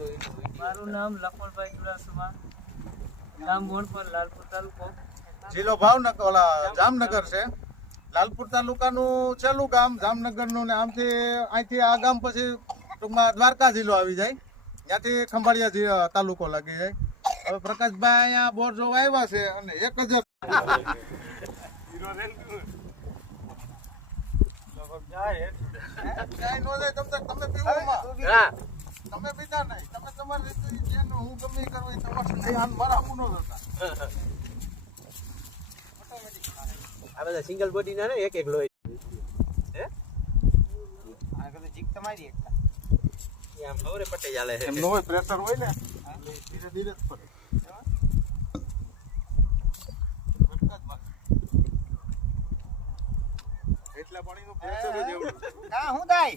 મારું નામ લખમણભાઈ ચુડાસમા, ગામ મોણપર, લાલપુર તાલુકો, જિલ્લો ભાવનગર, ઓલા જામનગર છે. લાલપુર તાલુકાનું છેલ્લું ગામ જામનગરનું, ને આમથી અહીંથી આ ગામ પછી ટૂંકમાં દ્વારકા જિલ્લો આવી જાય, ત્યાંથી ખંભાળિયા તાલુકો લાગી જાય. હવે પ્રકાશભાઈ અહીંયા બોર જોવા આવ્યા છે અને 1000 તમે પીવો, તમે પીતા નહીં, તમે તમારી રીતે હું ગમે કરવું તમારે મારા મુનો હતા. આ બધા સિંગલ બોડી ના ને એક એક લોહી હે આ કદે જીક તમારી એકતા આમ ખબર પટ્ટી ચાલે છે એમ નો હોય, પ્રેશર હોય ને ધીરે ધીરે જ પડે. એટલા પાણીનું પ્રેશર જ એવું. કા હું દાય